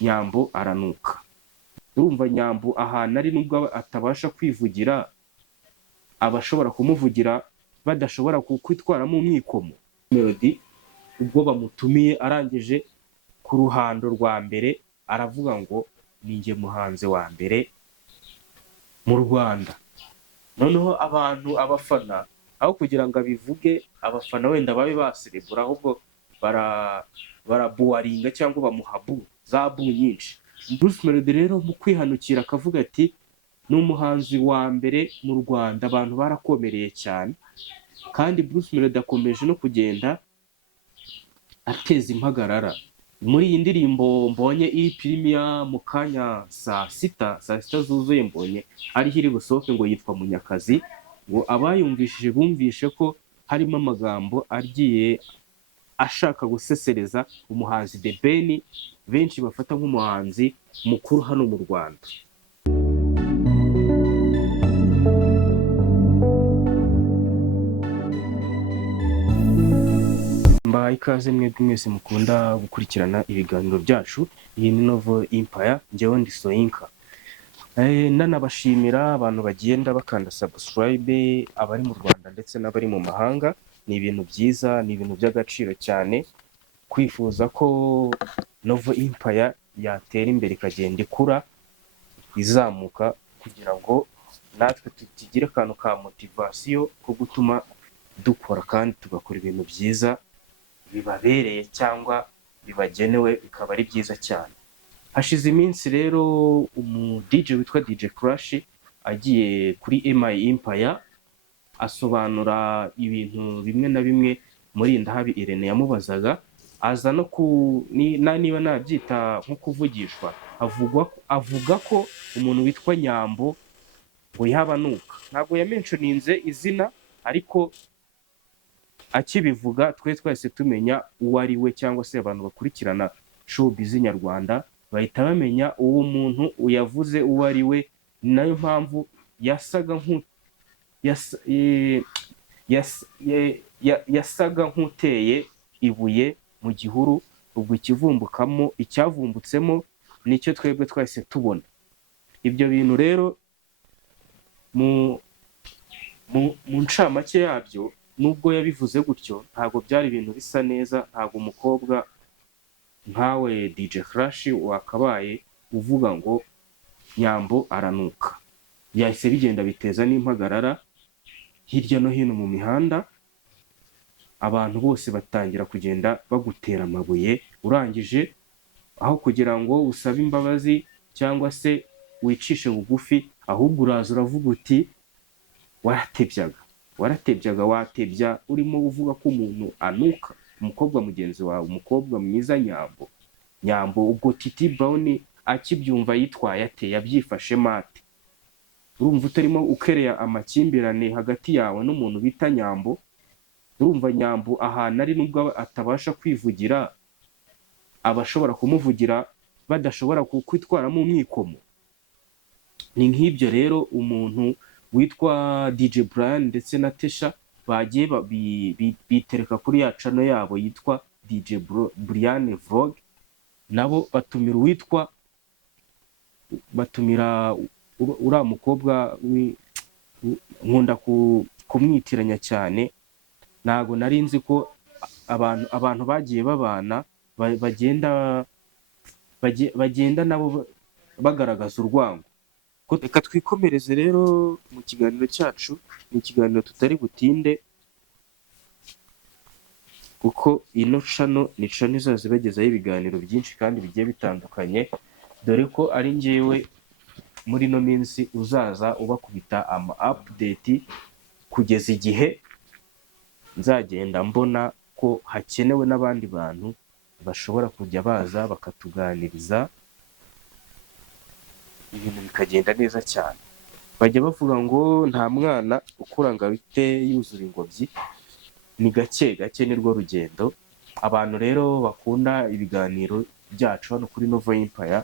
Nyambo aranuka. Urumva Nyambo ahantu ari nubwo atabasha kwivugira, abashobora kumuvugira badashobora kwitwaramo umwikomo. Melody ubwo bamutumiye arangije ku ruhando rwa mbere aravuga ngo ninjye muhanzi wa mbere mu Rwanda. Noneho abafana aho kugira ngo abivuge, abafana wenda babe baserebura, ahubwo barabuwaringa cyangwa bamuha za bu nyinshi. Bruce Melody rero mu kwihanukira akavuga ati ni umuhanzi wa mbere mu Rwanda, abantu barakomereye cyane. Kandi Bruce Melody akomeje no kugenda ateza impagarara. Muri iyi ndirimbo mbonye iri Premier mu kanya saa sita zuzuye, mbonye ariho iri busohoke ngo yitwa Munyakazi, ngo abayumvishije bumvishe ko harimo amagambo agiye ashaka gusesereza umuhanzi The Ben benshi bafata nk'umuhanzi mukuru hano mu Rwanda. Mbahaye ikaze mwebwe mwese mukunda gukurikirana ibiganiro byacu. Iyi ni Novo Empire, njyewe ndi Soyinka. Nanabashimira abantu bagenda bakanda subscribe, abari mu Rwanda ndetse n'abari mu mahanga. Ni ibintu byiza, ni ibintu by'agaciro cyane kwifuza ko Novo Empire yatera imbere ikagenda ikura izamuka, kugira ngo natwe tugire akantu ka motivasiyo ko gutuma dukora kandi tugakora ibintu byiza bibabereye cyangwa bibagenewe, bikaba ari byiza cyane. Hashize iminsi rero DJ witwa DJ Crash agiye kuri MI Empire asobanura ibintu bimwe na bimwe muri Ndahabi Irene yamubazaga, aza no niba nabyita nko kuvugishwa, avuga ko umuntu witwa Nyambo ngo yabanuka. Ntabwo yamentioninze izina, ariko akibivuga twe twese tumenya uwo ari we, cyangwa se abantu bakurikirana showbiz nyarwanda bahita bamenya uwo muntu uyavuze uwo ari we. Nayo mpamvu yasaga nk'uteye ibuye mu gihuru, ubwo icyavumbutsemo nicyo twebwe twese tubona. Ibyo bintu rero mu ncamake yabyo, nubwo yabivuze gutyo, ntabwo byari ibintu bisa neza. Ntabwo umukobwa nkawe DJ Crash wakabaye uvuga ngo Nyambo aranuka. Byahise bigenda biteza n'impagarara hirya no hino mu mihanda, abantu bose batangira kugenda bagutera amabuye. Urangije aho kugira ngo usabe imbabazi cyangwa se wicishe bugufi, ahubwo uraza uravuga uti waratebyaga, watebya urimo uvuga ko umuntu anuka, umukobwa mugenzi wawe, umukobwa mwiza Nyambo. Ubwo Titi Brown akibyumva yitwaye ate, yabyifashe mate? Urumva utarimo ukereya amakimbirane hagati yawe n'umuntu bita Nyambo. Urumva Nyambo ahantu ari nubwo atabasha kwivugira, abashobora kumuvugira badashobora kwitwaramo umwikomo. Ni nk'ibyo rero umuntu witwa DJ Brian ndetse na Tesha bagiye bitereka kuri ya channel yabo yitwa DJ Brian Vlog, nabo batumira uriya mukobwa nkunda kumwitiranya cyane. Ntago nari nzi ko abantu bagiye babana bagenda nabo bagaragaza urwango. Reka twikomereze rero mu kiganiro cyacu. Ni ikiganiro tutari butinde, kuko ino channel ni channel izazibagezaho ibiganiro byinshi kandi bigiye bitandukanye, dore ko ari njyewe muri no minsi uzaza ubakubita ama update kugeza igihe nzagenda mbona ko hakenewe n'abandi bantu bashobora kujya baza bakatuganiriza, ibintu bikagenda neza cyane. Bajya bavuga ngo nta mwana ukura ngo ahite yuzura ingobyi, ni gake gake nirwo rugendo. Abantu rero bakunda ibiganiro byacu hano kuri Novo Empire,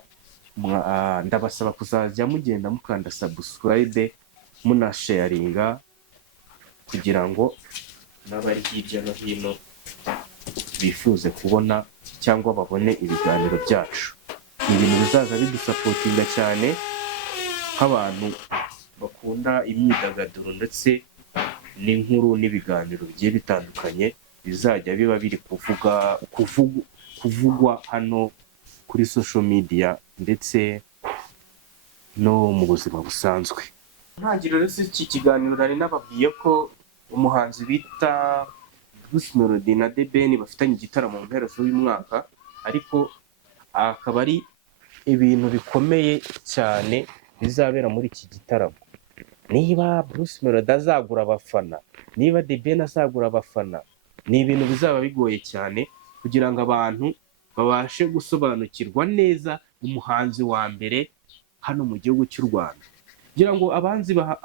ndabasaba kuzajya mugenda mukanda subscribe, munasharinga, kugira ngo n'abari hirya no hino bifuze kubona cyangwa babone ibiganiro byacu. ni ibintu bizaza bidusapotinga cyane nk'abantu bakunda imyidagaduro ndetse n'inkuru n'ibiganiro bigiye bitandukanye bizajya biba biri kuvugwa hano kuri social media ndetse no mu buzima busanzwe. Ntangiriro z'iki kiganiro nari nababwiye ko umuhanzi bita Bruce Melody na The Ben bafitanye igitaramo mu mpera z'uyu mwaka, ariko akaba ari ibintu bikomeye cyane bizabera muri iki gitaramo. Niba Bruce Melody azagura abafana, niba The Ben azagura abafana, ni ibintu bizaba bigoye cyane kugira ngo abantu babashe gusobanukirwa neza umuhanzi wa mbere hano mu gihugu cy'u Rwanda, kugira ngo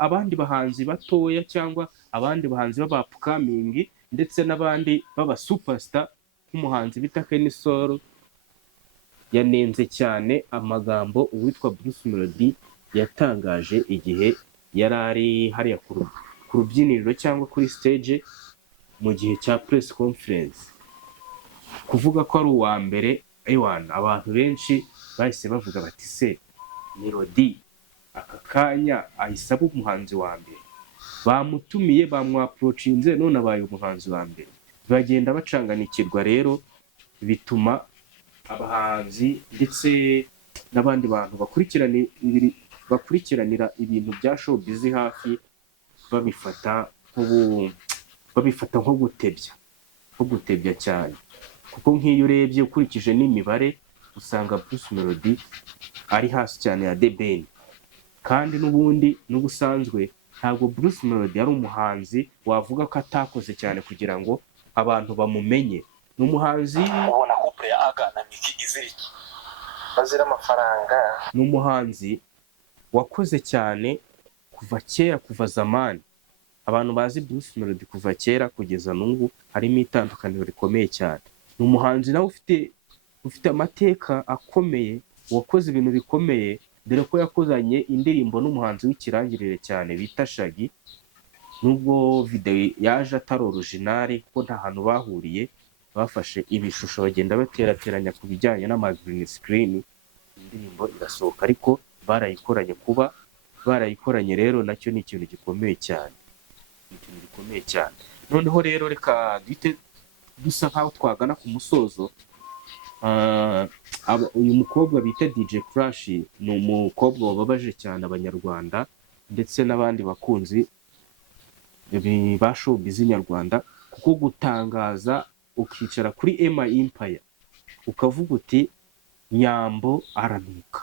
abandi bahanzi batoya cyangwa abandi bahanzi b'abapfukamingi ndetse n'abandi b'aba superstar nk'umuhanzi bita Kenny Sol yanenze cyane amagambo uwitwa Bruce Melody yatangaje igihe yari ari hariya ku rubyiniriro cyangwa kuri stage mu gihe cya press conference, kuvuga ko ari uwa mbere. Abantu benshi bahise bavuga bati se Melody aka kanya ahise aba umuhanzi wa mbere, bamutumiye bamwaprocinze none abaye umuhanzi wa mbere. Bagenda bacanganikirwa rero, bituma abahanzi ndetse n'abandi bantu bakurikiranira ibintu bya showbiz hafi babifata nko gutebya cyane, kuko nk'iyo urebye ukurikije n'imibare usanga Bruce Melody ari hasi cyane ya The Ben, kandi n'ubusanzwe ntabwo Bruce Melody ari umuhanzi wavuga ko atakoze cyane kugira ngo abantu bamumenye. Ni umuhanzi ubona couple ya Aga na Miki iziriki bazira amafaranga, ni umuhanzi wakoze cyane kuva kera, kuva zamani. Abantu bazi Bruce Melody kuva kera kugeza n'ubu harimo itandukaniro rikomeye cyane. Ni umuhanzi nawe ufite amateka akomeye, wakoze ibintu bikomeye, dore ko yakozanye indirimbo n'umuhanzi w'ikirangirire cyane bita Shaggy, nubwo video yaje atari original kuko nta hantu bahuriye, bafashe ibishusho bagenda baterateranya ku bijyanye n'ama green screen, indirimbo irasohoka ariko barayikoranye rero nacyo ni ikintu gikomeye cyane. Noneho rero reka dusa nkaho twagana ku musozo. Uyu mukobwa bita DJ Crash ni umukobwa wababaje cyane abanyarwanda ndetse n'abandi bakunzi ba showbiz nyarwanda, kuko gutangaza ukicara kuri Emma Empire ukavuga uti Nyambo aranuka,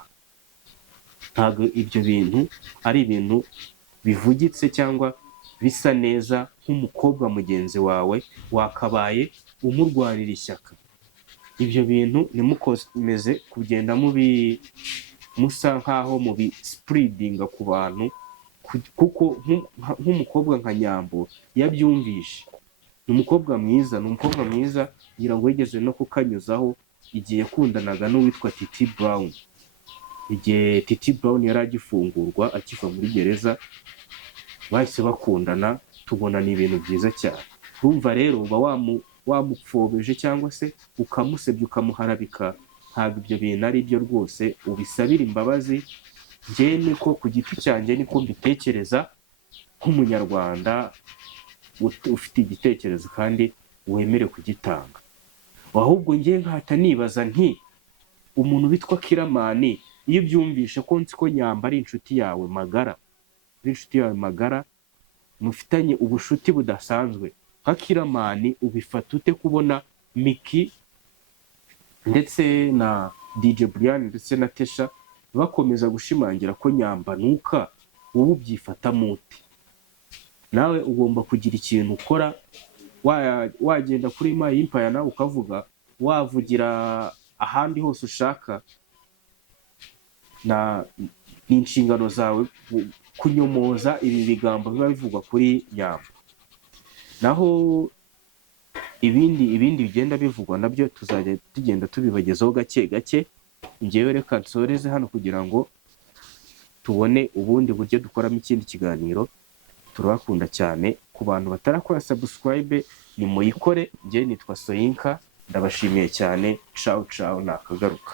ntabwo ibyo bintu ari ibintu bivugitse cyangwa bisa neza nk'umukobwa mugenzi wawe wakabaye umurwanira ishyaka. Ibyo bintu ntimukomeze kugenda musa nkaho spreadinga ku bantu, kuko nk'umukobwa nka Nyambo yabyumvishe. Ni umukobwa mwiza kugira ngo yigeze no kukanyuzaho igihe yakundanaga n'uwitwa Titi Brown. Igihe Titi Brown yari agifungurwa akiva muri gereza, bahise bakundana, tubona ni ibintu byiza cyane. Urumva rero uba wamupfobeje cyangwa se ukamusebya ukamuharabika, ntabwo ibyo bintu ari byo rwose, ubisabira imbabazi. Njye niko ku giti cyanjye niko mbitekereza nk'umunyarwanda ufite igitekerezo kandi wemere kugitanga. Ahubwo njye nkahita nibaza nti umuntu witwa Kiramani, iyo ubyumvishe ko nzi ko Nyamba ari inshuti yawe magara, mufitanye ubushuti budasanzwe nka Kiramani, ubifata ute kubona Miki ndetse na DJ Brian ndetse na Tesha bakomeza gushimangira ko Nyamba nuka, wowe ubyifata mute? Nawe ugomba kugira ikintu ukora, wagenda kuri Emma Empire nawe ukavuga, wavugira ahandi hose ushaka, ni inshingano zawe kunyomoza ibi bigambo biba bivugwa kuri Nyamba. Naho ibindi bigenda bivugwa nabyo tuzajya tugenda tubibagezaho gake gake. Njyewe reka nsoreze hano kugira ngo tubone ubundi buryo dukoramo ikindi kiganiro. Turabakunda cyane. Ku bantu batarakora subscribe ni muyikore. Njye nitwa Soyinka, ndabashimiye cyane. Ciao nakagaruka.